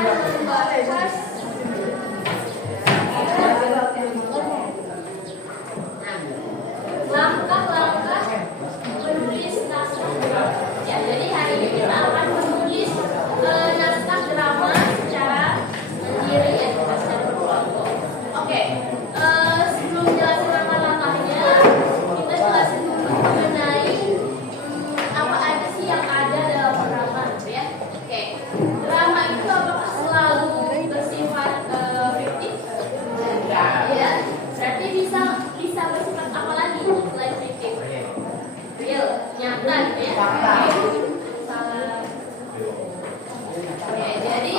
membahas langkah-langkah menulis naskah drama. Ya, jadi hari ini kita akan menulis naskah drama secara mandiri ya, secara berkelompok. Oke, sebelum jelasin langkah-langkahnya, kita jelasin dulu mengenai apa aja sih yang ada dalam drama, gitu ya. Oke, drama itu apakah selalu bersifat fiktif? Ya, berarti bisa bersifat apa lagi selain fiktif? Real, nyata gitu ya. Salah. Oke, jadi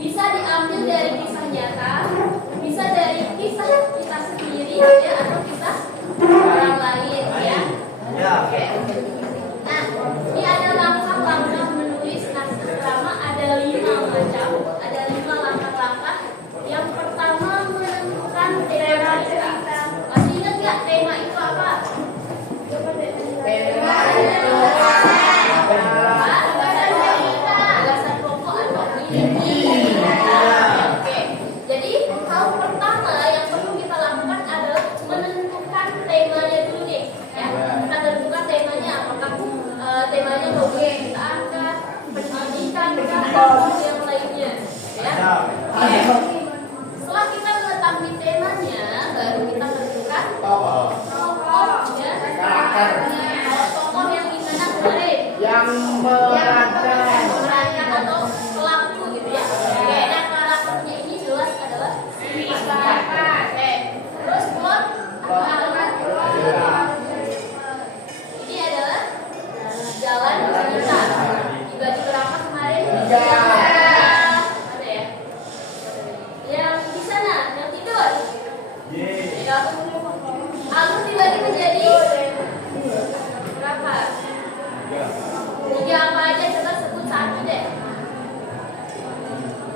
bisa diambil dari kisah nyata, bisa dari kisah kita sendiri ya, atau kisah orang lain ya. Oke. Nah, ini ada langkah-langkah menulis naskah drama, ada 5 macam, ada 5 langkah-langkah. Yang pertama, menentukan tema cerita. Masih ingat nggak tema itu apa? Tema itu gagasan pokok atau ide. Oke. Jadi hal pertama yang perlu kita lakukan adalah menentukan temanya dulu nih. Ya, kita tentukan temanya, apakah temanya oke kita angkat pendidikan atau yang lainnya. Ya. Setelah kita mengetahui temanya, baru kita tentukan tokoh ya. Tokoh yang gimana kemarin? Yang memerankan atau pelaku gitu ya. Oke, nah karakternya ini jelas adalah siapa. Oke. Terus plot ini adalah jalan cerita. Dibagi berapa kemarin? Ada ya? Yang di sana, yang tidur. Alur dibagi menjadi berapa? 3 apa aja? Coba sebut 1 deh.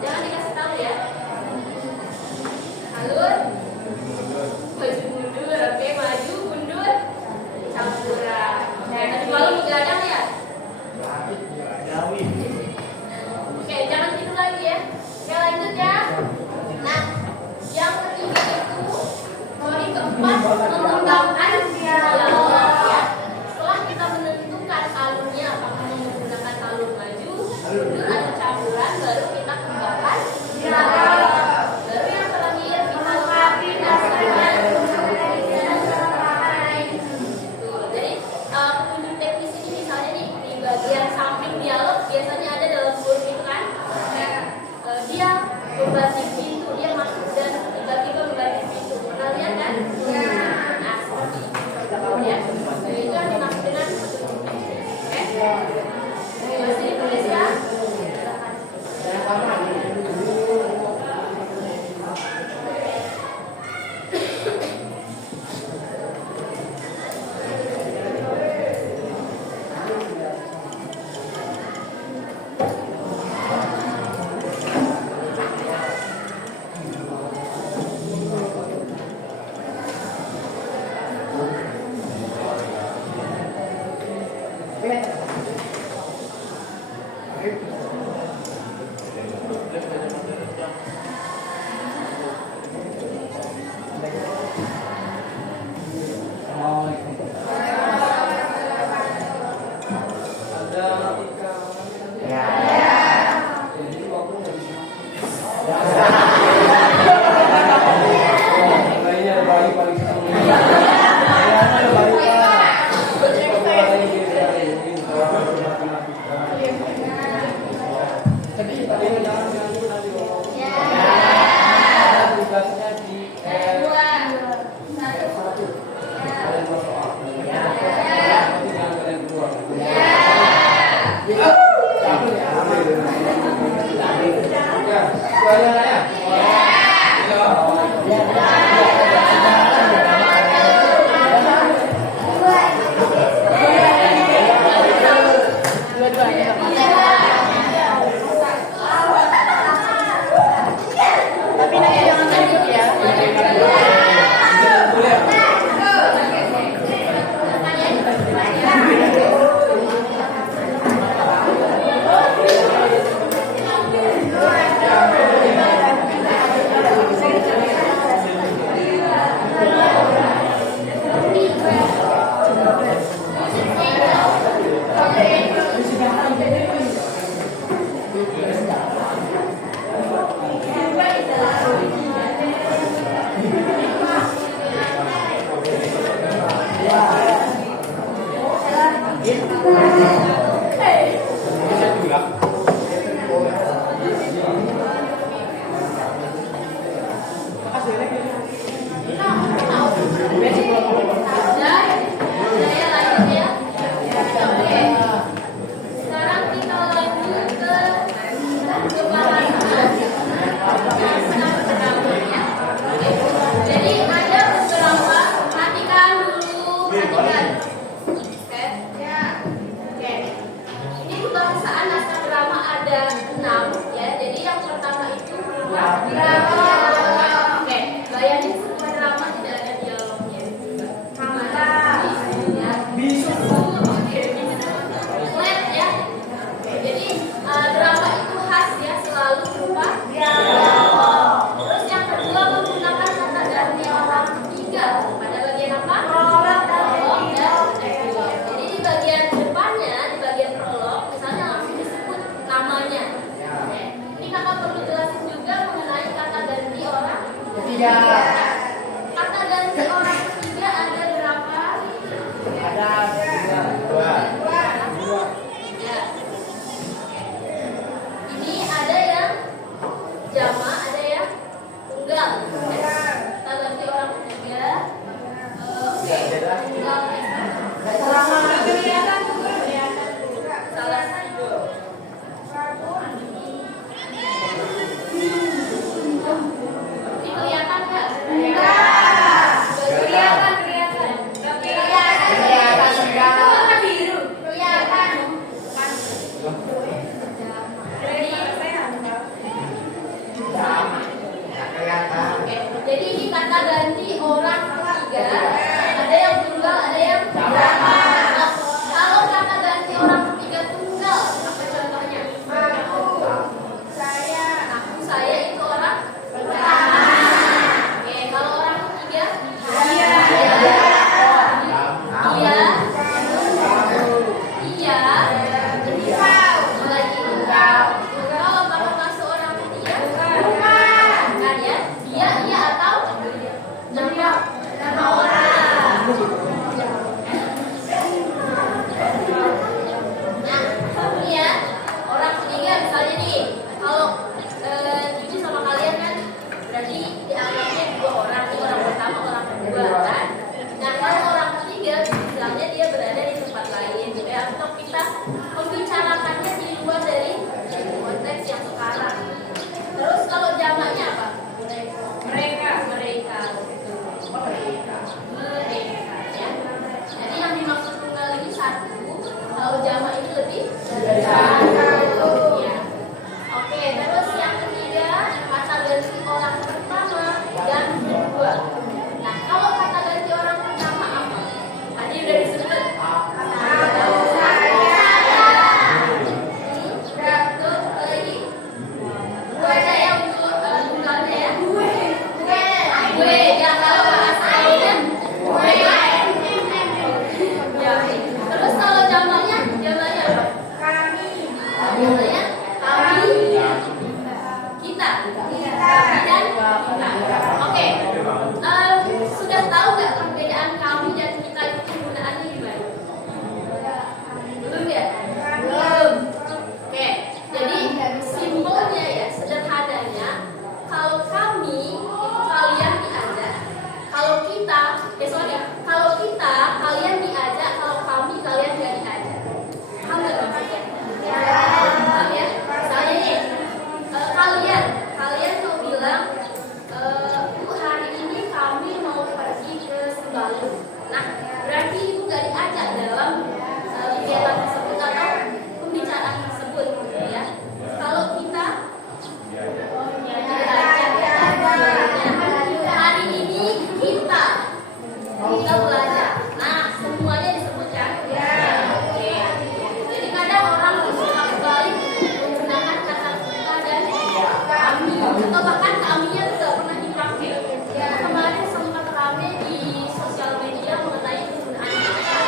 Jangan dikasih tahu ya. Alur, maju mundur, oke, maju mundur, campuran. Tadi malam begadang ya? Oke, jangan tidur lagi ya. Oke, lanjut ya. Nah, yang ketiga itu, keempat, mengembangkan dialog ya. Setelah kita menentukan alurnya, apakah menggunakan alur maju, mundur atau campuran, baru kita kembangkan dialog. Baru yang terakhir kita lengkapi dasarnya. Jadi petunjuk teknis ini misalnya nih di bagian samping dialog biasanya ada dalam huruf itu kan. Dia membatik pintu, dia masuk dan tiba-tiba membatik pintu. Pernah lihat kan? Nah, seperti itu ya. Jadi itu yang dimaksud dengan petunjuk teknis. Oke? Masih ditulis ya? Kata ganti orang ketiga ada berapa? Ada dua. Ya. Ini ada yang jamak, ada yang tunggal. Kata ganti orang ketiga. Tunggal. Salah satu. Ini kelihatan nggak? Kelihatan. Itu warna biru. Kelihatan. Oke, jadi ini kata ganti orang ketiga. Ada yang tunggal, ada yang jamak. Nah, kalau kata ganti orang ketiga tunggal, apa contohnya? Aku, saya itu orang pertama. Oke, kalau orang ketiga? Iya. Lagi. Kalau masuk orang ketiga? Kan ya? Iya atau? Nama orang. Nah, ini ya, orang ketiga misalnya nih, kalau Cici sama kalian kan berarti dianggapnya dua orang, ini orang pertama, orang kedua kan. Nah, kalau orang ketiga bilangnya dia berada di tempat lain, gitu ya, atau kita membicarakannya di luar dari konteks yang sekarang. Terus kalau jamaknya apa? Mereka ya. Jadi yang dimaksud tunggal ini satu, kalau jamak ini lebih dari satu. Ya. Oke, terus yang ketiga kata ganti orang pertama dan kedua. Nah, kalau kata ganti orang pertama apa? Tadi udah disebut. Betul, lagi. Dua aja yang untuk tunggalnya ya. Gue, ya kalau bahasa Indonesia gue. Ya. Terus kalau jamaknya apa? Jamaknya kami, kita, dan kita. Oke. Sudah tahu nggak perbedaan kami dan kita itu penggunaannya gimana? Belum ya? Belum. Oke. Jadi simbolnya ya, sederhananya, kalau kami itu kalian diajak, kalau kita, kalau kita kalian diajak, kalau kami kalian nggak diajak. Paham nggak maksudnya? Paham ya? Misalnya nih, kalian mau bilang, Bu, hari ini kami mau pergi ke Sembalun. Nah, berarti ibu nggak diajak dalam kegiatan tersebut atau pembicaraan tersebut, ya. Kalau kita hari ini kita belajar. Nah, semuanya disebut ya. Oke. Jadi kadang orang suka kebalik menggunakan kata kita dan kami, atau bahkan kaminya itu nggak pernah dipakai. Kemarin sempat rame di sosial media mengenai penggunaan kata.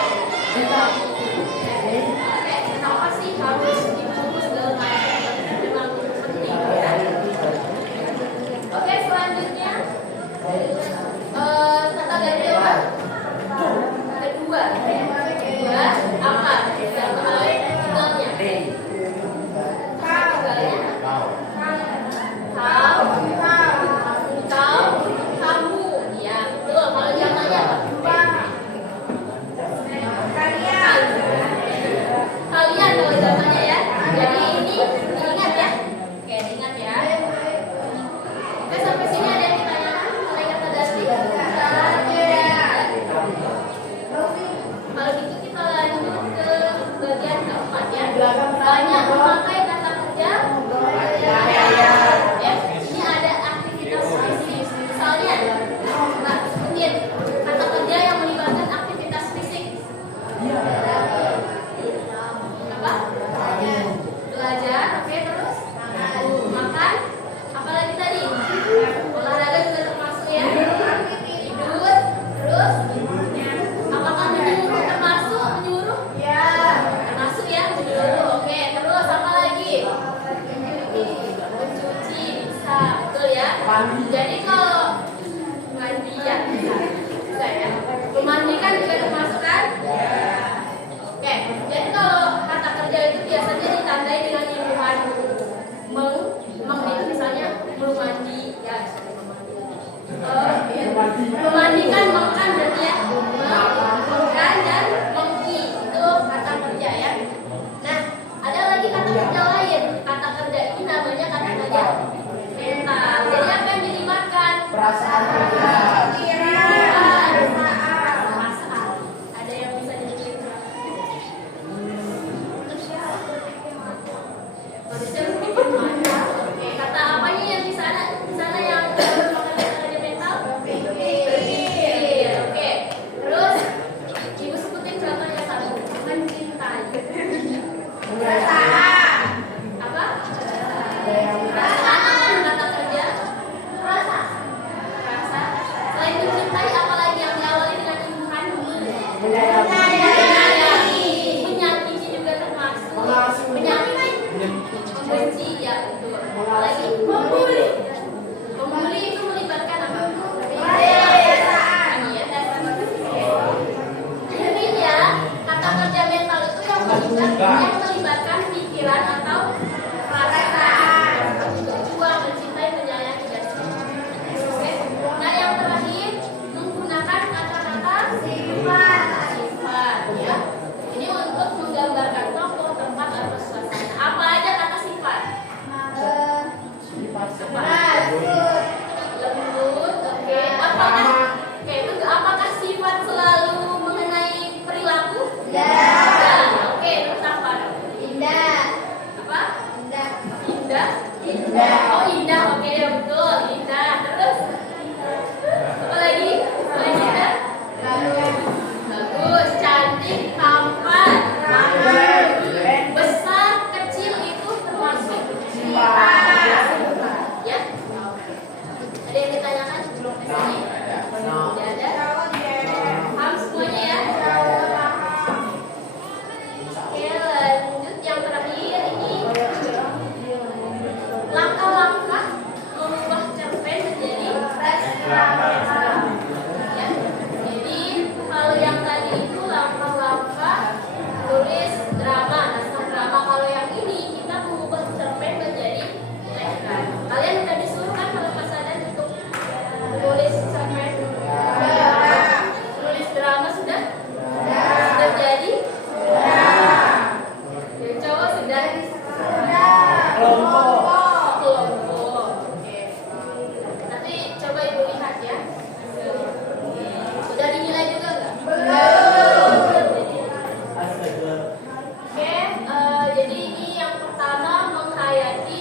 Oke, kenapa sih harus dibungkus dalam kata? Memang penting ya. Oke, selanjutnya kata ganti orang kedua apa? Tunggalnya kau, kamu, ya betul. Kalau jamaknya apa? Kalian kalau jamaknya ya. Jadi ini diingat ya. Oke, diingat ya. Oke, sampai sini ada yang ditanyakan mengenai kata ganti? Kalau gitu kita lanjut ke bagian keempat ya. Banyak memakai kata kerja. Ya, ini ada aktivitas fisik. Misalnya, Mbak sebutin kata kerja yang melibatkan aktivitas fisik. Apa? Belajar. Oke, terus makan. Apalagi tadi? Olahraga juga termasuk ya. Tidur. Terus apakah menyuruh termasuk? Menyuruh? Termasuk ya, menyuruh. Oke, terus apa lagi? Mencuci bisa, betul ya. Jadi kalau pemandian. Bisa ya. Memandikan juga termasuk kan? Oke. Jadi kalau kata kerja itu biasanya ditandai dengan imbuhan meng itu misalnya memandi ya. Memandikan mengkan berarti ya. Mengkan dan mengki itu kata kerja ya. Nah, ada lagi kata kerja lain. Kata kerja ini namanya kata kerja mental. Jadi apa yang dilibatkan? Perasaan kerja. Perasaan. Ada yang bisa dibikin Oke, kata apanya yang di sana? Di sana yang merupakan kata kerja mental? Pikir. Oke. Terus ibu sebutin contohnya satu. Mencintai. Apa? Perasaan kata kerja. Rasa. Selain mencintai, apalagi yang diawali dengan imbuhan menyayangi. Menyakiti juga termasuk. Menyakiti. Membenci ya betul. Apalagi membuli. Membuli itu melibatkan apa? Intinya kata kerja mental itu yang melibatkan pikiran atau perasaan untuk berjuang, mencintai, menyayangi dan sebagainya. Oke. Nah yang terakhir menggunakan kata-kata sifat ya. Ini untuk menggambarkan tokoh, tempat atau suasana. Apa aja kata sifat? Lembut. Oke. Apakah sifat selalu mengenai perilaku? Ya. Oke. Terus apa? Indah. Apa? Indah. Oh indah. Oke betul. Indah. Terus apa lagi? Selain indah? Bagus. Cantik. Tampan. Besar. Kecil itu termasuk ya. Ada yang ditanyakan? Sini. Tidak ada. Paham semuanya ya? Oke, lanjut yang terakhir ini langkah-langkah mengubah cerpen menjadi ya. Jadi kalau yang tadi itu langkah-langkah tulis drama, naskah drama. Kalau yang ini kita mengubah cerpen menjadi teks drama. Kalian sudah disuruh kan kalau Mas Adan untuk tulis cerpen? Tulis drama sudah? Sudah jadi? Yang cowok sudah? Kelompok. Oke. Nanti coba ibu lihat ya. Sudah dinilai juga nggak? Oke, jadi ini yang pertama menghayati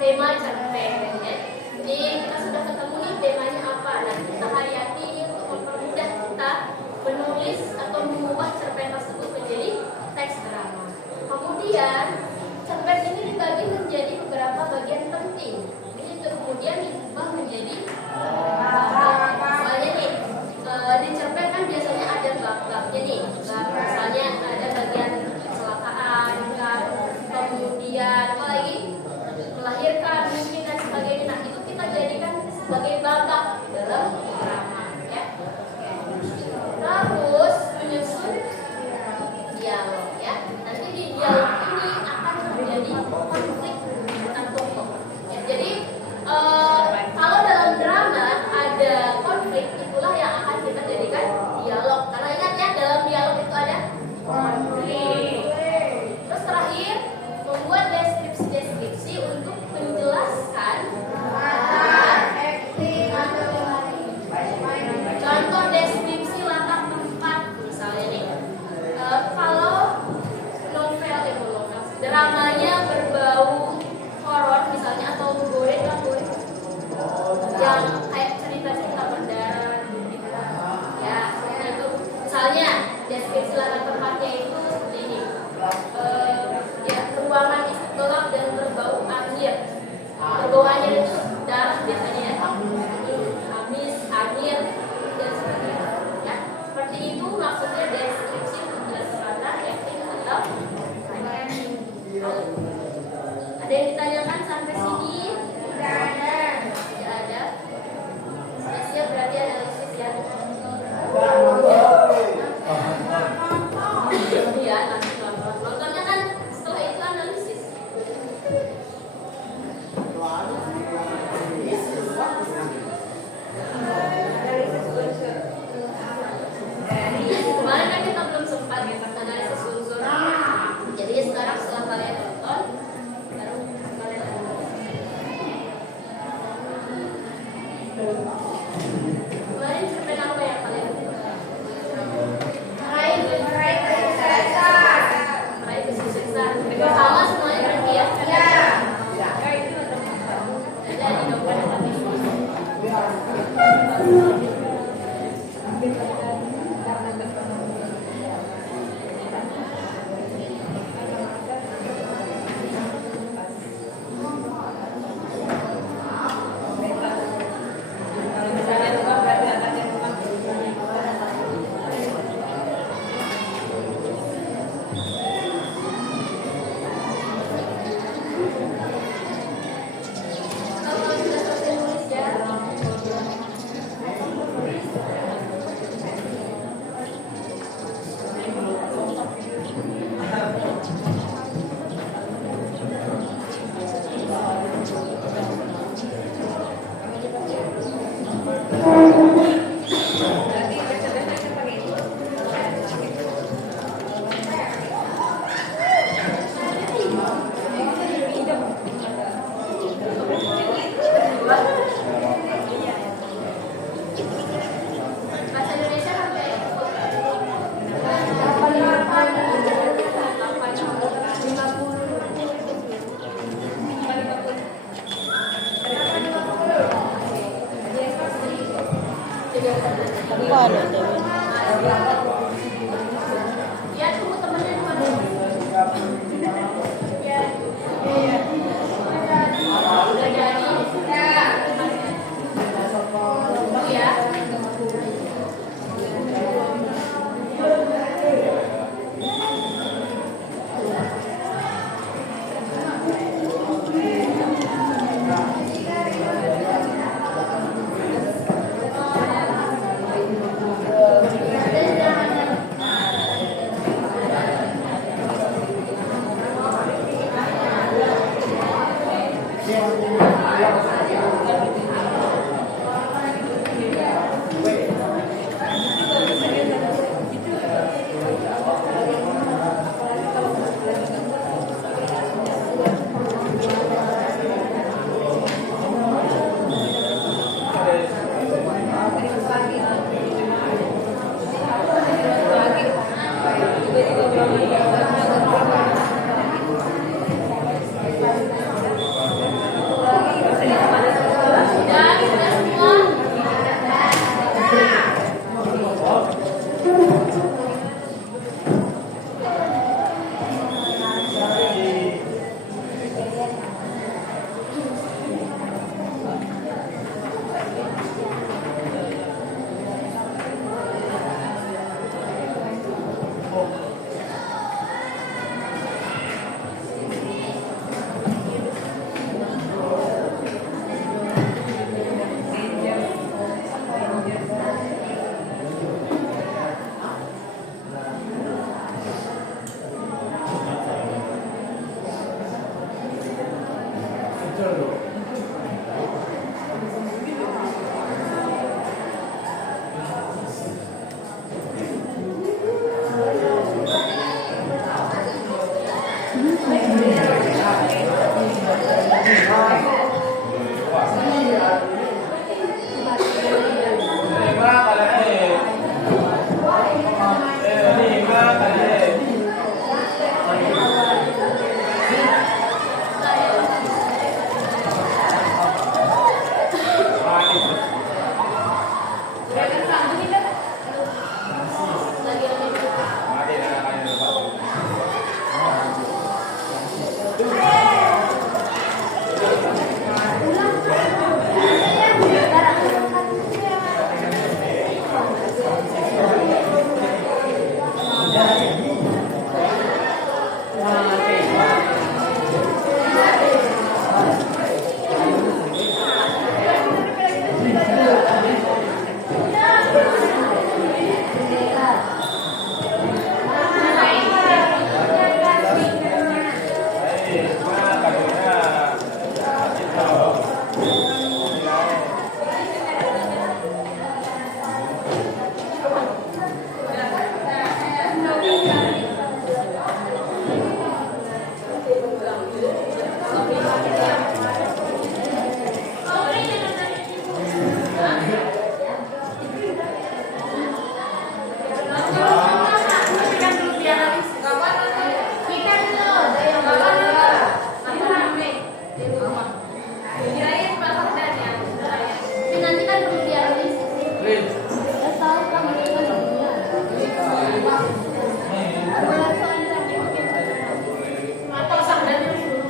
tema cerpen ya. Jadi kita sudah ketemu nih temanya apa. Nah, kita hayati ini untuk mempermudah kita menulis atau mengubah cerpen tersebut menjadi teks drama. Kemudian cerpen ini dibagi menjadi beberapa bagian penting. Ini kemudian diubah menjadi soalnya nih di cerpen kan biasanya ada bab-babnya nih. Misalnya ada bagian kecelakaan, kan, kemudian apa lagi? Melahirkan mungkin dan sebagainya. Nah itu kita jadikan sebagai babak dalam drama ya. Terus menyusun dialog ya. Nanti di dialog ini akan terjadi konflik antar tokoh. Ya, jadi kalau dalam drama ada konflik, itulah yang akan kita jadikan dialog. Karena ingat ya, dalam dialog itu ada konflik. Terus terakhir, membuat deskripsi untuk menjelaskan contoh deskripsi latar tempat. Misalnya nih, kalau novel dramanya berbau horor misalnya atau goreng yang kayak cerita-cerita mendarat gitu. Ya, seperti itu. Misalnya deskripsi latar tempatnya itu seperti ini. Ya, ruangan gelap dan berbau anjir. Berbau anjir itu darah biasanya ya. Amis, anjir dan sebagainya. Ya, seperti itu maksudnya deskripsi untuk menjelaskan acting atau ada yang ditanyakan sampai sini? Tidak ada. Sudah siap berarti Kemarin cerpen apa yang kalian meraih kesuksesan? Sama semuanya berarti ya? Ada di nomor kalau sudah selesai nulis ya. Bahasa Indonesia sampai 50. Paano daw? ya tunggu temennya dulu. Ya. Udah jadi. Ya. Sudah semua. Kirain Pak Sardan yang saya. Tapi nanti kan perlu dialis. Udah tahu kan mereka namanya. Atau Sardan yang dulu.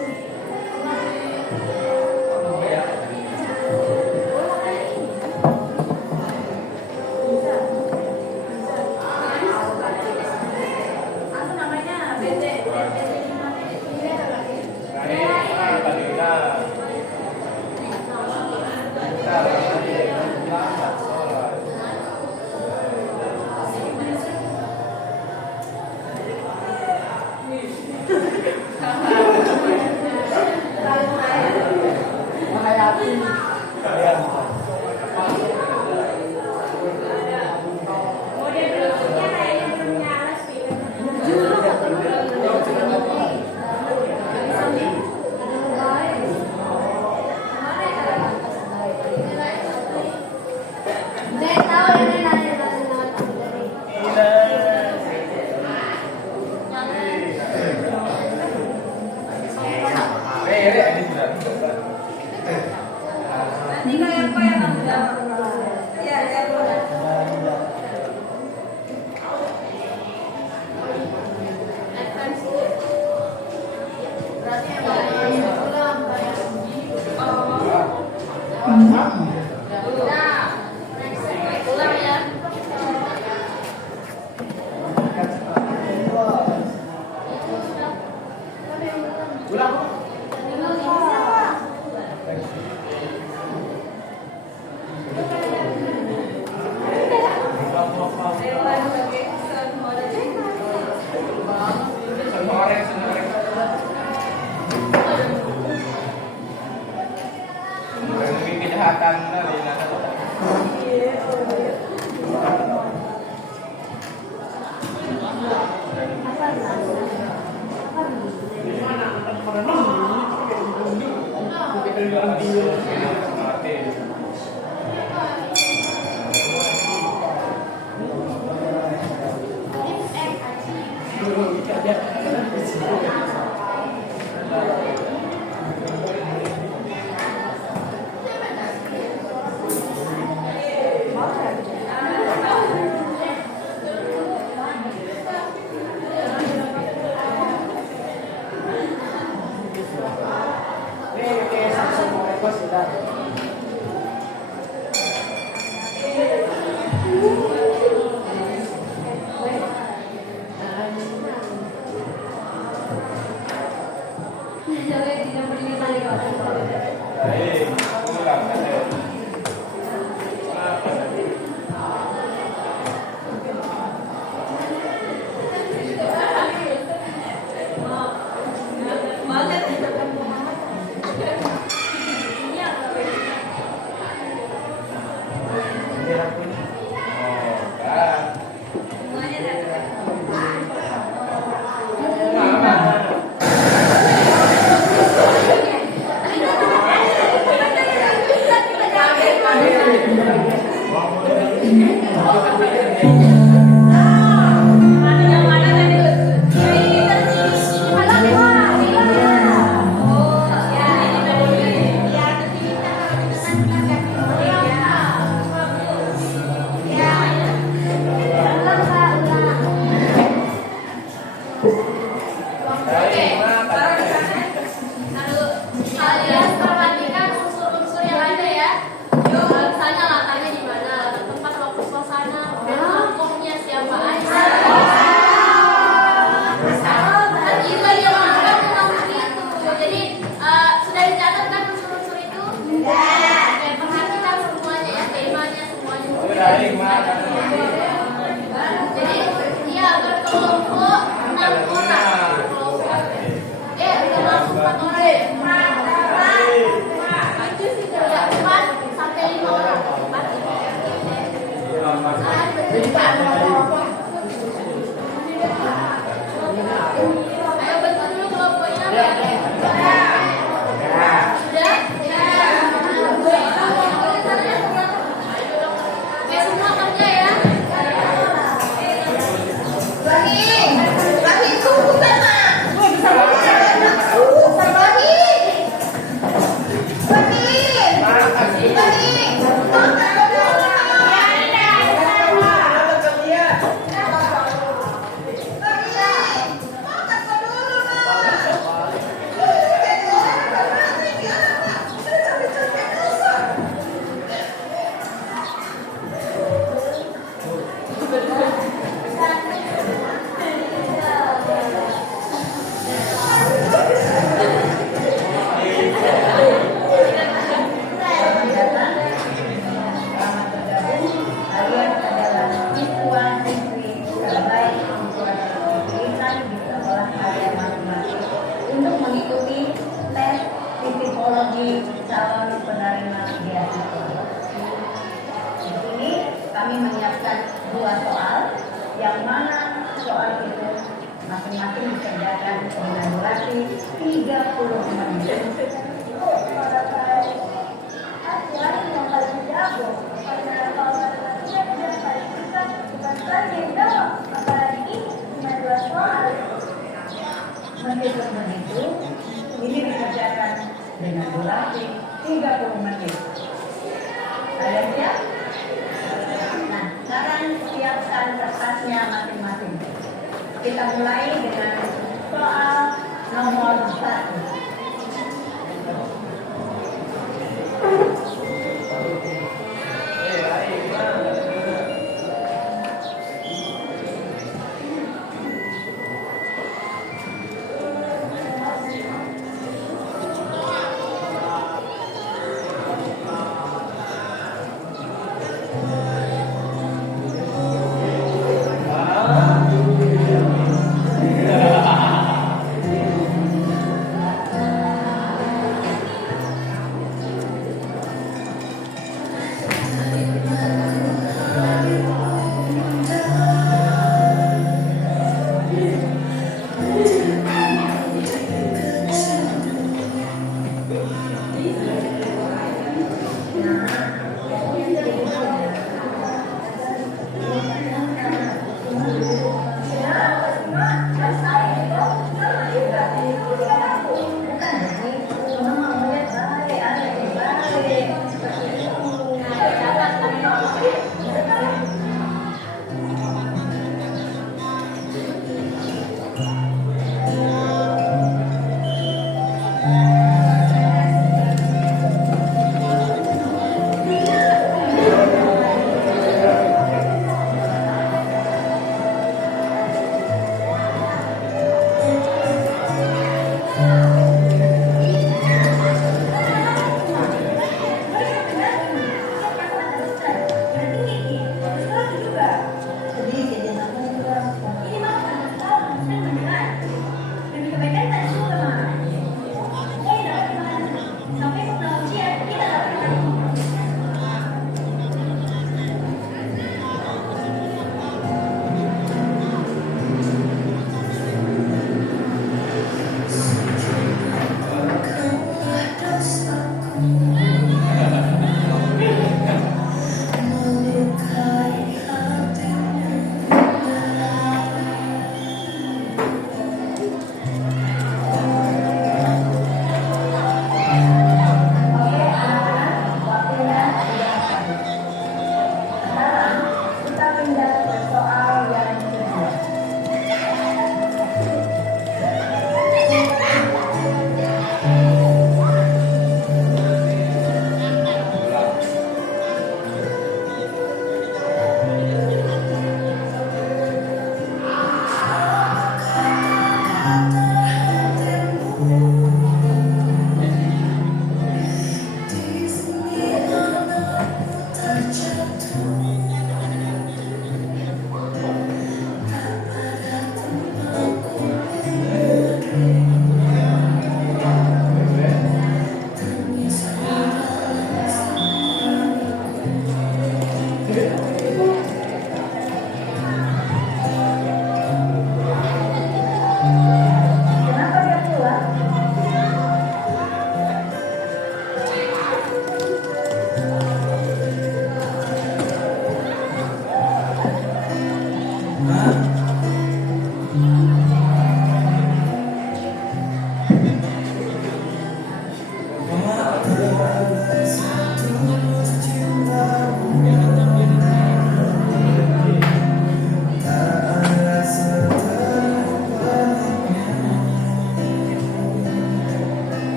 Aku namanya BT. Nanti kayak apa yang kamu jawab? Ya, ya boleh. Advance. Berarti yang ulang kayak Nah, next ulang ya. Ulang. Kejahatan dari Misalnya latarnya di mana, latar tempat, waktu suasana, untuk mengikuti tes psikologi calon penerima beasiswa. Di sini kami menyiapkan 2 soal, yang mana soal itu masing-masing dikerjakan dengan durasi 30 menit. Yang paling jago, karena kalau matematika dia paling susah, bukan saja yang jawab, apalagi cuma 2 soal. Meskipun begitu, ini dikerjakan dengan durasi 30 menit. Kalian siap? Nah, sekarang siapkan kertasnya masing-masing. Kita mulai dengan soal nomor 1.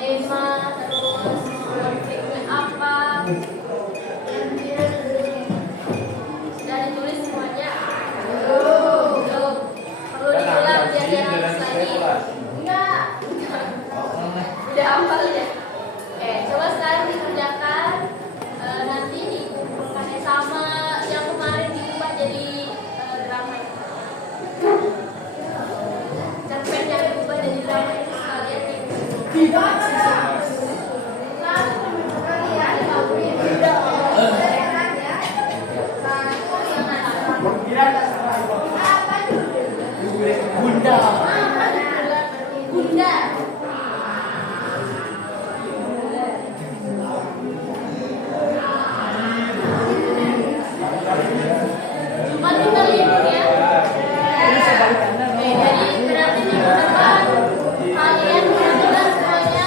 tema, terus konfliknya apa, sudah ditulis semuanya. Belum. Perlu diulang biar dia hafal lagi. Enggak. Udah hafal ya. Oke, coba sekarang dikerjakan. Nanti dikumpulkannya sama yang kemarin diubah jadi drama. Cerpen yang diubah jadi drama itu sekalian dikumpulkan. Bunda. Cuma tinggal libur ya. Oke, jadi berarti minggu depan kalian benar-benar semuanya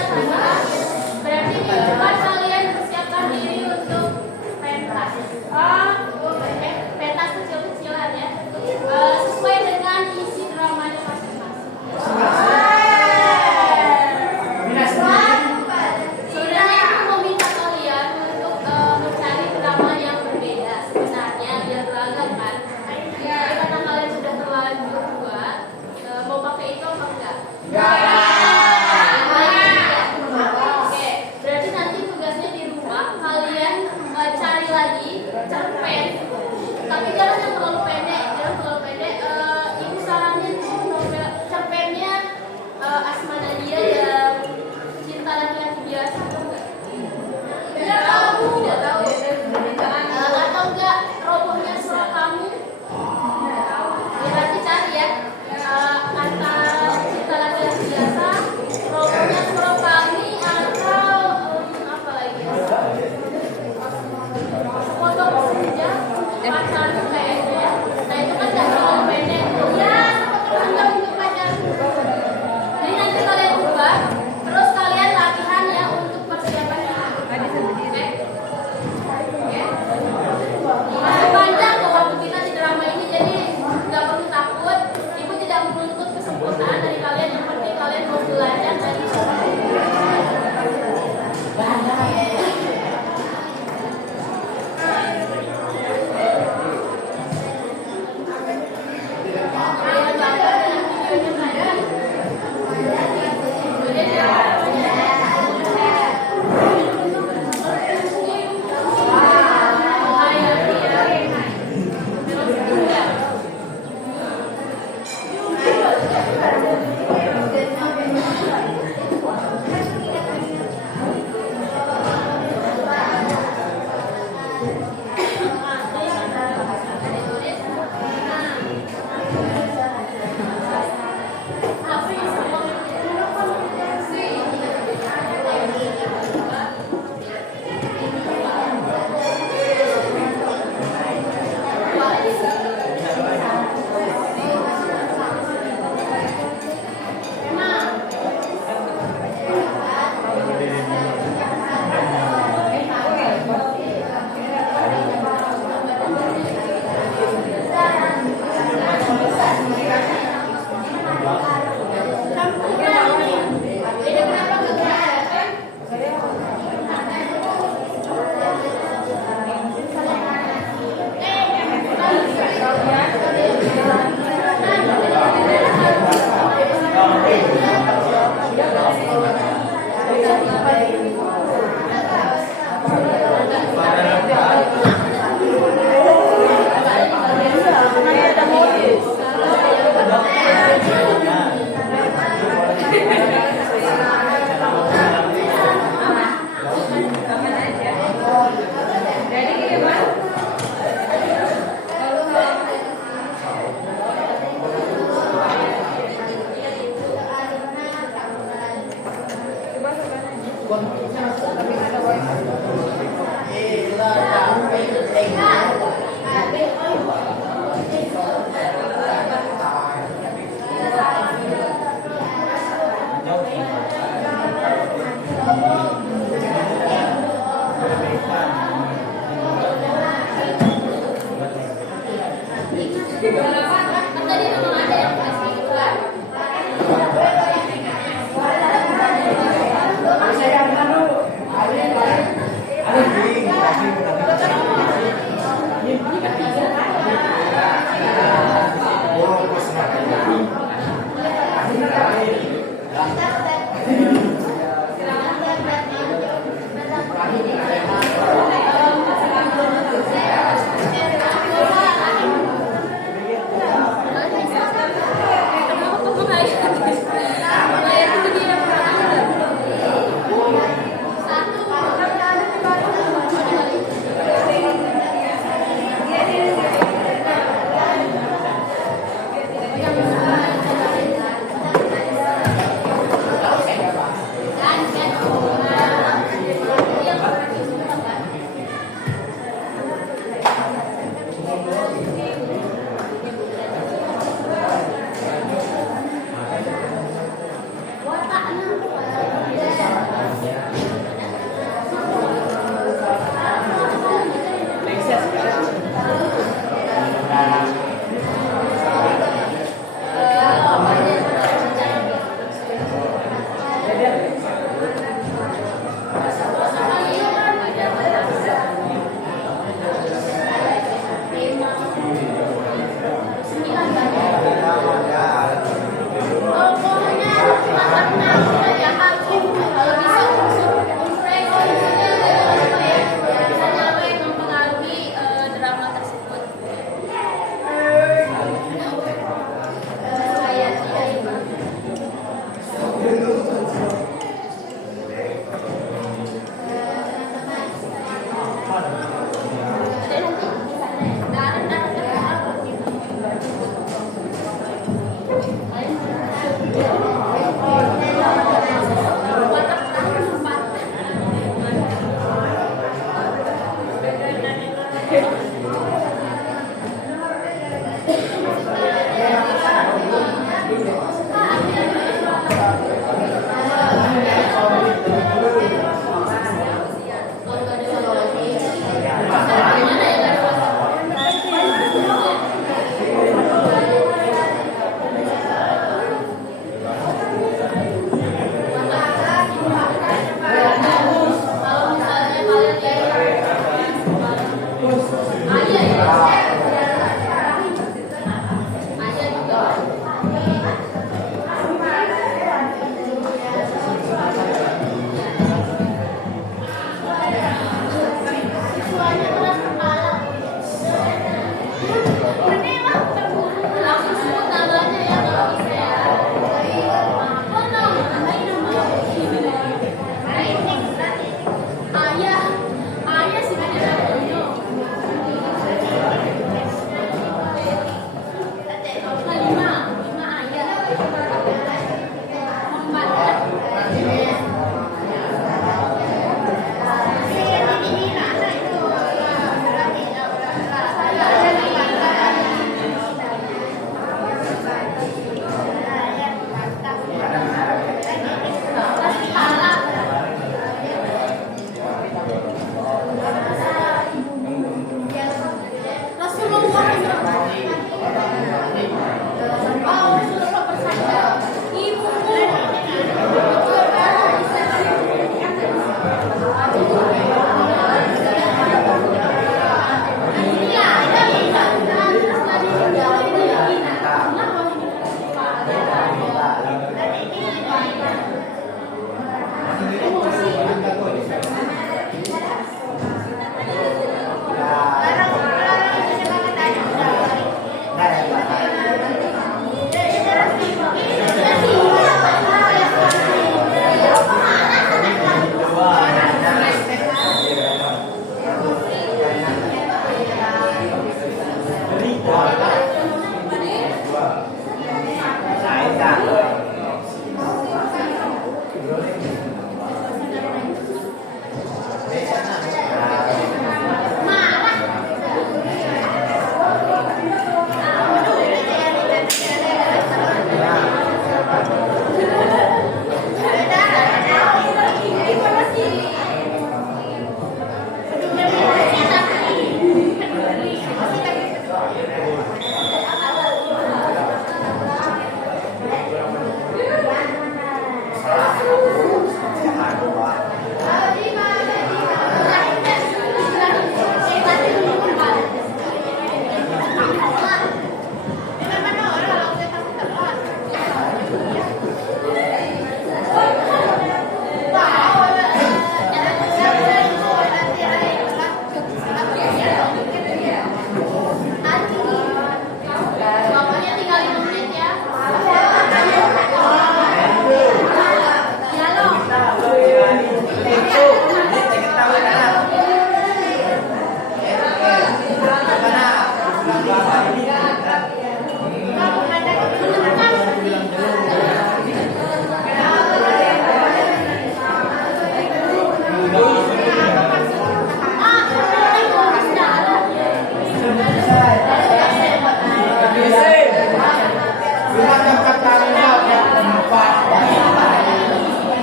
Bila tempat tangga tempat.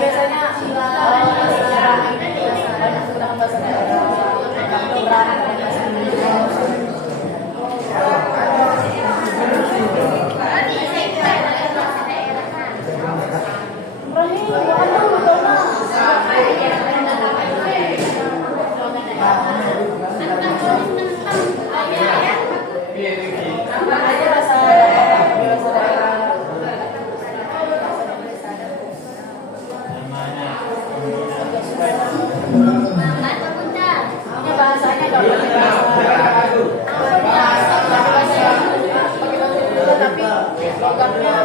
Biasanya orang sejarah ini banyak menggunakan bahasa daerah, aturan, bahasa Indonesia. Berani, makan dulu dong. Apa aja bahasa daerah. Ini bahasanya kalau tapi logatnya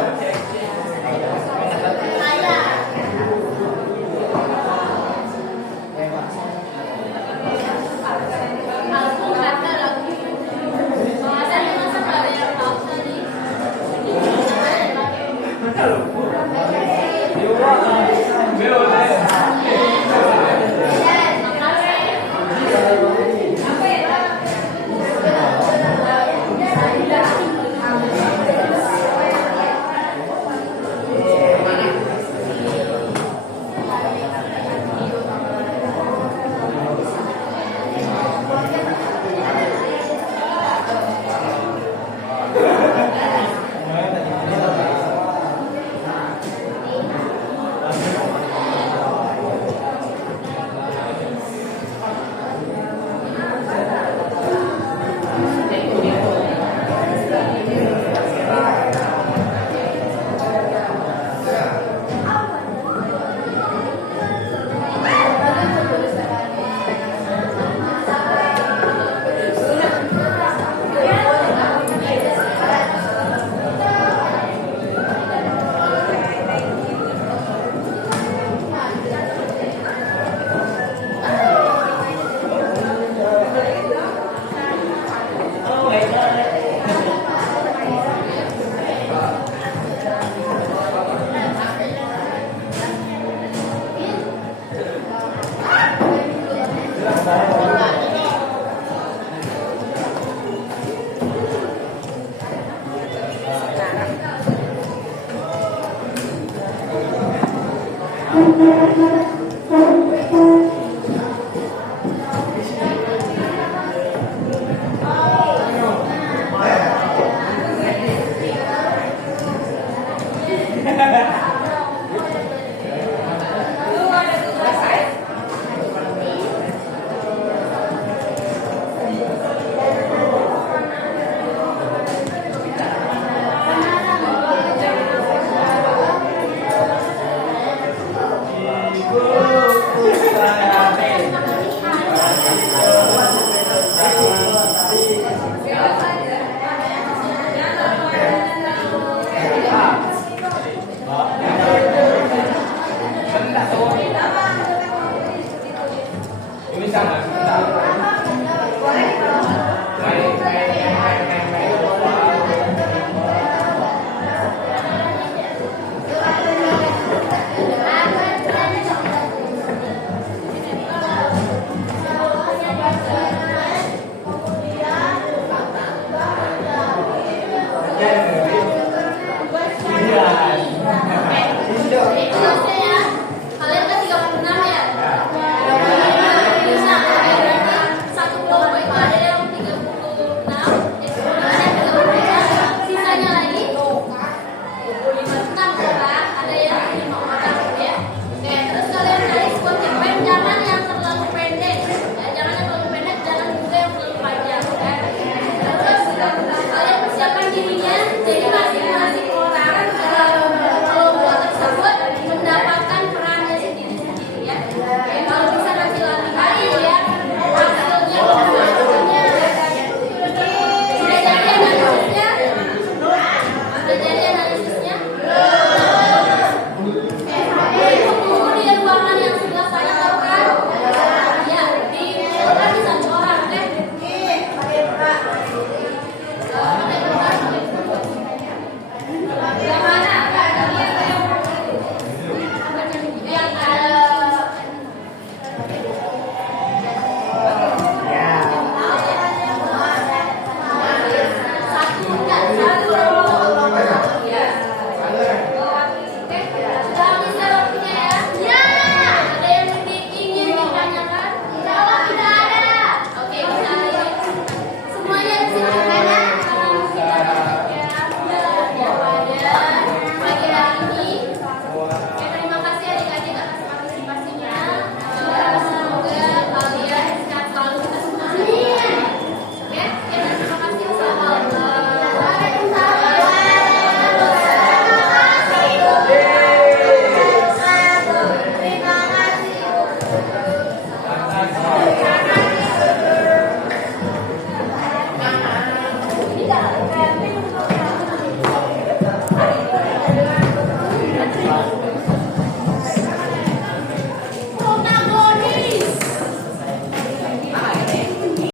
Kejadian